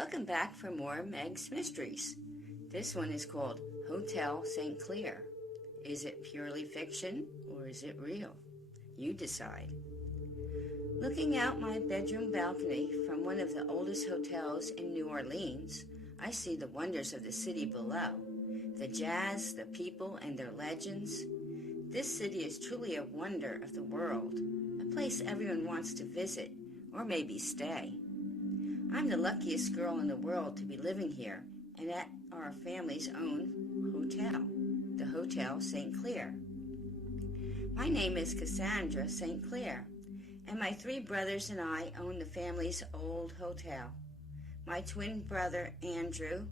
Welcome back for more MEGs Mysteries. This one is called Hotel St. Clair. Is it purely fiction or is it real? You decide. Looking out my bedroom balcony from one of the oldest hotels in New Orleans, I see the wonders of the city below, the jazz, the people, and their legends. This city is truly a wonder of the world, a place everyone wants to visit or maybe stay. I'm the luckiest girl in the world to be living here and at our family's own hotel, the Hotel St. Clair. My name is Cassandra St. Clair, and my 3 brothers and I own the family's old hotel. My twin brother, Andrew,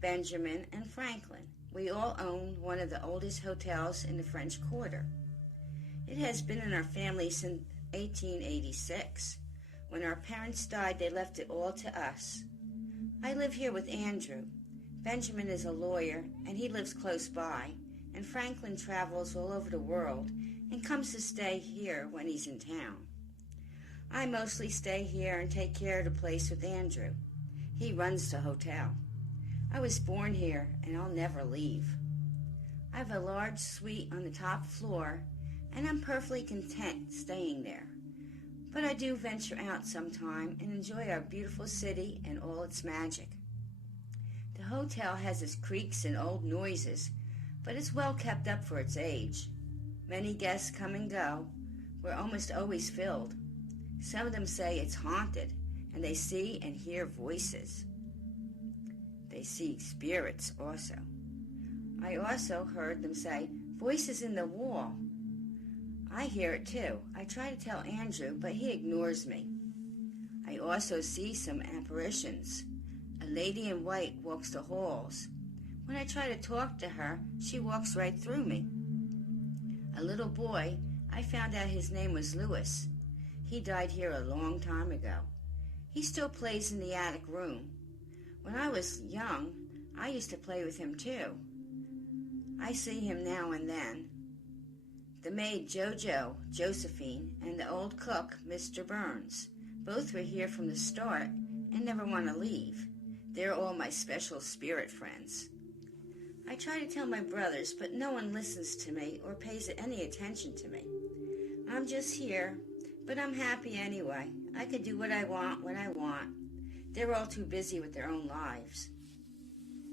Benjamin, and Franklin. We all own one of the oldest hotels in the French Quarter. It has been in our family since 1886. When our parents died, they left it all to us. I live here with Andrew. Benjamin is a lawyer, and he lives close by, and Franklin travels all over the world and comes to stay here when he's in town. I mostly stay here and take care of the place with Andrew. He runs the hotel. I was born here, and I'll never leave. I have a large suite on the top floor, and I'm perfectly content staying there. But I do venture out sometime and enjoy our beautiful city and all its magic. The hotel has its creaks and old noises, but it's well kept up for its age. Many guests come and go. We're almost always filled. Some of them say it's haunted, and they see and hear voices. They see spirits also. I also heard them say, voices in the wall. I hear it too. I try to tell Andrew, but he ignores me. I also see some apparitions. A lady in white walks the halls. When I try to talk to her, she walks right through me. A little boy, I found out his name was Louis. He died here a long time ago. He still plays in the attic room. When I was young, I used to play with him too. I see him now and then. The maid, Jojo, Josephine, and the old cook, Mr. Burns, both were here from the start and never want to leave. They're all my special spirit friends. I try to tell my brothers, but no one listens to me or pays any attention to me. I'm just here, but I'm happy anyway. I could do what I want when I want. They're all too busy with their own lives.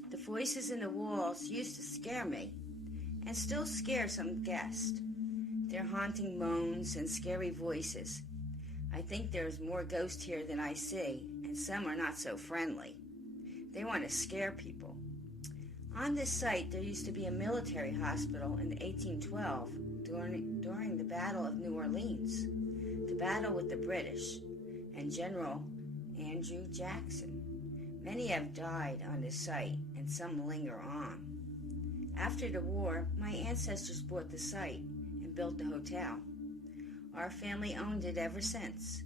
The voices in the walls used to scare me, and still scare some guests. Their haunting moans and scary voices. I think there's more ghosts here than I see, and some are not so friendly. They want to scare people. On this site, there used to be a military hospital in 1812 during the Battle of New Orleans, the battle with the British, and General Andrew Jackson. Many have died on this site, and some linger on. After the war, my ancestors bought the site and built the hotel. Our family owned it ever since.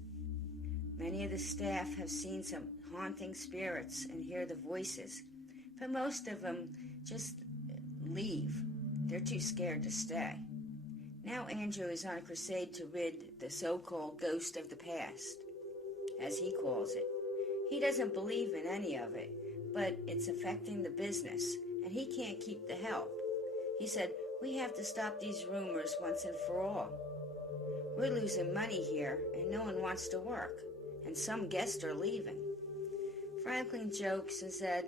Many of the staff have seen some haunting spirits and hear the voices, but most of them just leave. They're too scared to stay. Now Andrew is on a crusade to rid the so-called ghost of the past, as he calls it. He doesn't believe in any of it, but it's affecting the business, and he can't keep the help. He said, we have to stop these rumors once and for all. We're losing money here, and no one wants to work, and some guests are leaving. Franklin jokes and said,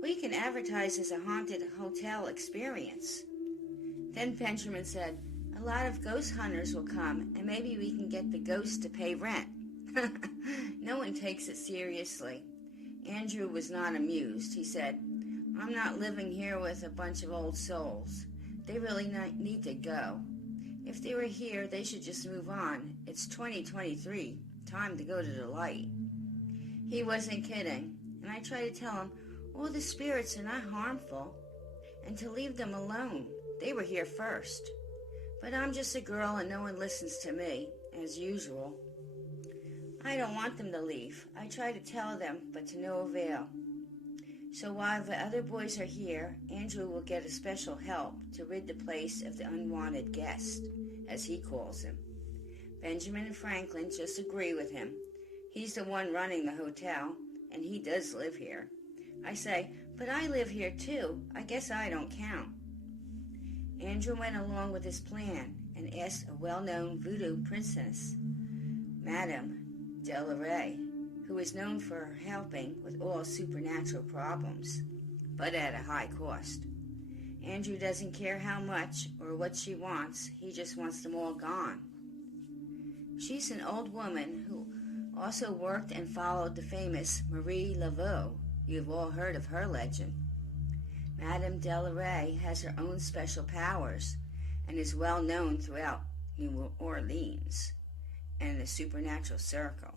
we can advertise as a haunted hotel experience. Then Benjamin said, a lot of ghost hunters will come, and maybe we can get the ghosts to pay rent. No one takes it seriously. Andrew was not amused. He said, I'm not living here with a bunch of old souls. They really need to go. If they were here, they should just move on. It's 2023, time to go to the light. He wasn't kidding, and I tried to tell him, all the spirits are not harmful, and to leave them alone. They were here first. But I'm just a girl and no one listens to me, as usual. I don't want them to leave. I try to tell them, but to no avail. So while the other boys are here, Andrew will get a special help to rid the place of the unwanted guest, as he calls him. Benjamin and Franklin just agree with him. He's the one running the hotel, and he does live here. I say, but I live here too. I guess I don't count. Andrew went along with his plan and asked a well-known voodoo princess, Madame Delaray, who is known for helping with all supernatural problems, but at a high cost. Andrew doesn't care how much or what she wants. He just wants them all gone. She's an old woman who also worked and followed the famous Marie Laveau. You've all heard of her legend. Madame Delaray has her own special powers and is well known throughout New Orleans and the supernatural circle.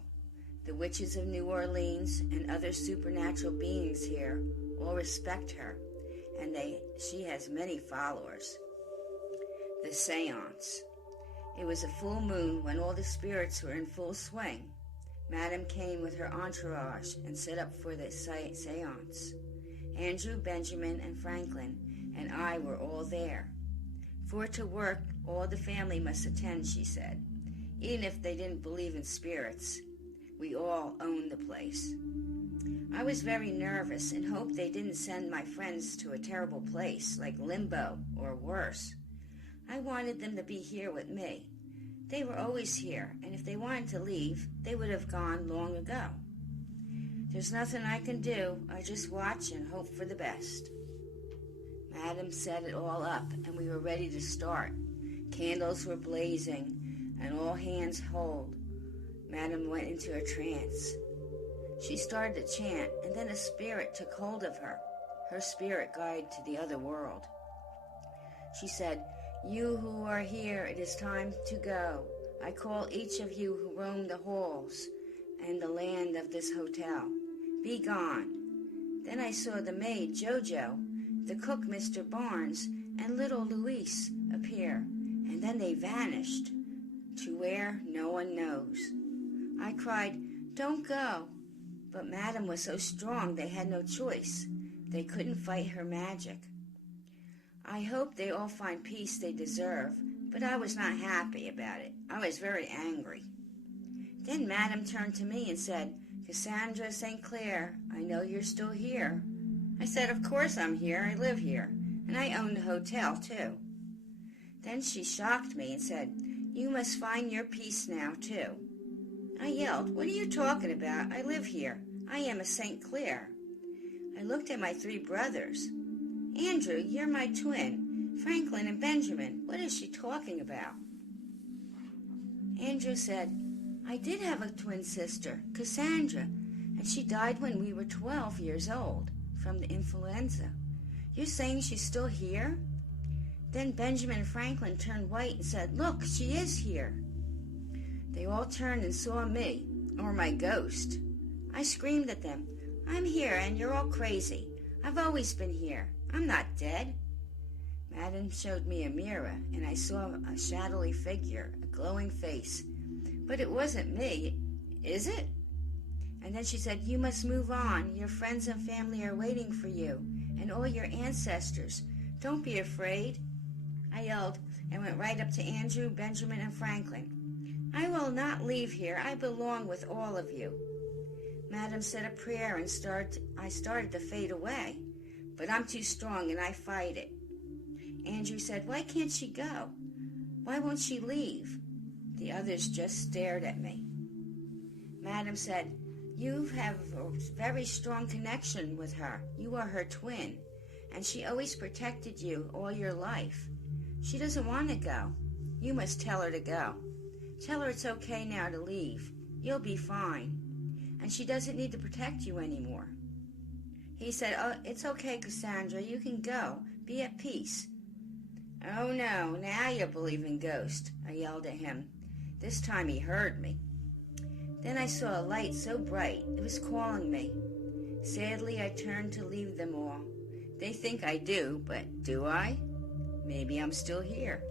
The witches of New Orleans and other supernatural beings here all respect her, and she has many followers. The seance. It was a full moon when all the spirits were in full swing. Madame came with her entourage and set up for the seance. Andrew, Benjamin, and Franklin and I were all there. For it to work, all the family must attend, she said, even if they didn't believe in spirits. We all owned the place. I was very nervous and hoped they didn't send my friends to a terrible place like limbo or worse. I wanted them to be here with me. They were always here, and if they wanted to leave, they would have gone long ago. There's nothing I can do. I just watch and hope for the best. Madam set it all up, and we were ready to start. Candles were blazing, and all hands hold. Madam went into a trance. She started to chant, and then a spirit took hold of her, her spirit guide to the other world. She said, "You who are here, it is time to go. I call each of you who roam the halls and the land of this hotel. Be gone." Then I saw the maid, Jojo, the cook, Mr. Barnes, and little Luis appear, and then they vanished, to where no one knows. I cried, "Don't go." But Madam was so strong they had no choice. They couldn't fight her magic. I hope they all find peace they deserve, but I was not happy about it. I was very angry. Then Madam turned to me and said, "Cassandra St. Clair, I know you're still here." I said, "Of course I'm here. I live here, and I own the hotel, too." Then she shocked me and said, "You must find your peace now, too." I yelled, "What are you talking about? I live here. I am a St. Clair." I looked at my 3 brothers. "Andrew, you're my twin. Franklin and Benjamin, what is she talking about?" Andrew said, "I did have a twin sister, Cassandra, and she died when we were 12 years old from the influenza. You're saying she's still here?" Then Benjamin and Franklin turned white and said, "Look, she is here." They all turned and saw me, or my ghost. I screamed at them, "I'm here and you're all crazy. I've always been here. I'm not dead." Madam showed me a mirror, and I saw a shadowy figure, a glowing face. "But it wasn't me, is it?" And then she said, "You must move on. Your friends and family are waiting for you, and all your ancestors. Don't be afraid." I yelled and went right up to Andrew, Benjamin, and Franklin. "I will not leave here. I belong with all of you." Madam said a prayer and I started to fade away, but I'm too strong and I fight it. Andrew said, "Why can't she go? Why won't she leave?" The others just stared at me. Madam said, "You have a very strong connection with her. You are her twin, and she always protected you all your life. She doesn't want to go. You must tell her to go. Tell her it's okay now to leave. You'll be fine. And she doesn't need to protect you anymore." He said, "Oh, it's okay, Cassandra. You can go. Be at peace." "Oh, no. Now you believe in ghosts," I yelled at him. This time he heard me. Then I saw a light so bright, it was calling me. Sadly, I turned to leave them all. They think I do, but do I? Maybe I'm still here.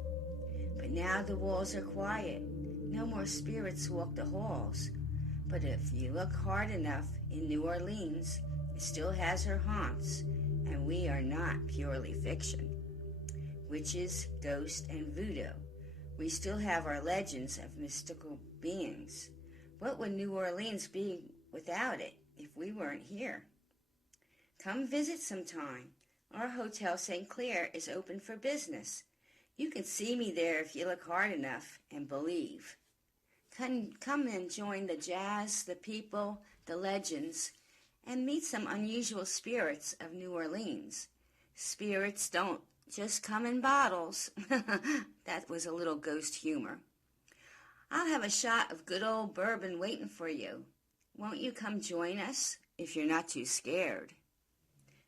But now the walls are quiet. No more spirits walk the halls. But if you look hard enough, in New Orleans, it still has her haunts, and we are not purely fiction. Witches, ghosts, and voodoo. We still have our legends of mystical beings. What would New Orleans be without it? if we weren't here. Come visit sometime. Our Hotel St. Clair is open for business. You can see me there if you look hard enough and believe. Come and join the jazz, the people, the legends, and meet some unusual spirits of New Orleans. Spirits don't just come in bottles. That was a little ghost humor. I'll have a shot of good old bourbon waiting for you. Won't you come join us if you're not too scared?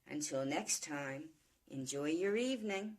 Until next time, enjoy your evening.